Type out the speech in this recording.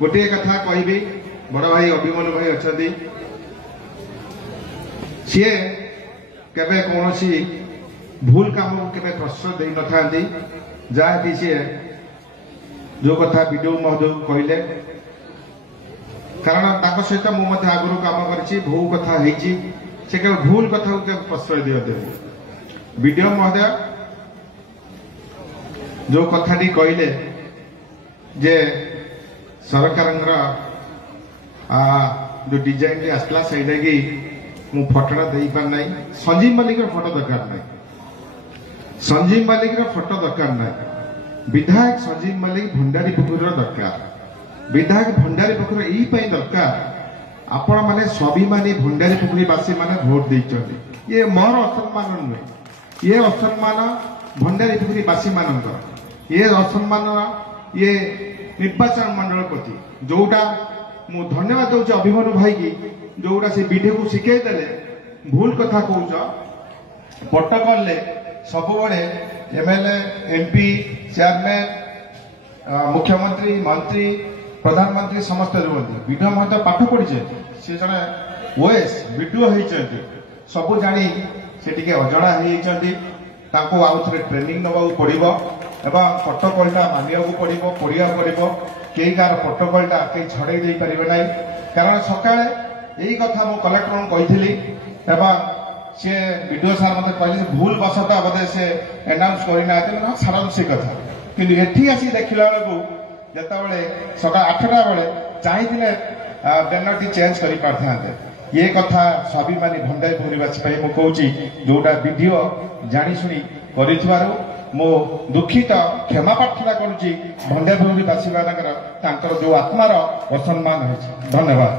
गोटे कथा कहबी बड़ भाई अभिमन्यु भाई अच्छा सी केबे कौन भूल काम को केबे प्रश्रय दे न था जहाँ सी जो कथा वीडियो महोदय कहले कारण सहित मुझे आगुरी काम कर बहु कथा से केवल भूल कथा को प्रश्रय दिए वीडियो महोदय जो कथाटी कहले जे सरकार जो डिजाइन आसला से मु फटोटा दे पार ना संजीव मालिक फटो दरकार ना संजीव मालिक फटो दरकार ना विधायक संजीव मालिक भंडारी पुखुरी दरकार विधायक भंडारी पुखुरी यही दरकार आपण मैंने स्वाभिमानी भंडारी पुखुरी बासी मैंने भोट देते ये मोर असम्मान नुहे ये असम्मान भंडारी पुखुरी बासी मान ये असम्मान ये निर्वाचन मंडल प्रति जोटा मु धन्यवाद दूच अभिमन्यु भाई की जोटा से वीडियो को शिखे देले भूल कथा कहूच प्रोटोकॉल सब एमएलए एमपी चेयरमैन मुख्यमंत्री मंत्री प्रधानमंत्री समस्त रुहती वीडियो मत पाठ पढ़ी सी जड़े ओएस वीडियो होती सबू जानी से टी अजणा हो आउ थे ट्रेनिंग नवा पड़ो एवं प्रोटोकॉलटा मानिया पड़ो पड़ो कई कार प्रोटोकॉलटा कई छड़े दे पारे ना कारण सकाଳେ यही कथा मु कलेक्टर कही सी वीडियो सार मत कहले भूल बसता बोधे से एनाउंस करना छाड़ से कथा कि एठी आसी देखला बेलू जो सका 8टा बेले चाहिए बैनर चेंज कर पारे ये कथा स्वाभिमानी भंडारी पुखुरीवासी मु कहूँ जोटा वीडियो जाशुणी कर मो दुखित क्षमा प्रार्थना करुच्ची भंडारी पुखुरीवासी जो आत्मार असम्मान है। धन्यवाद।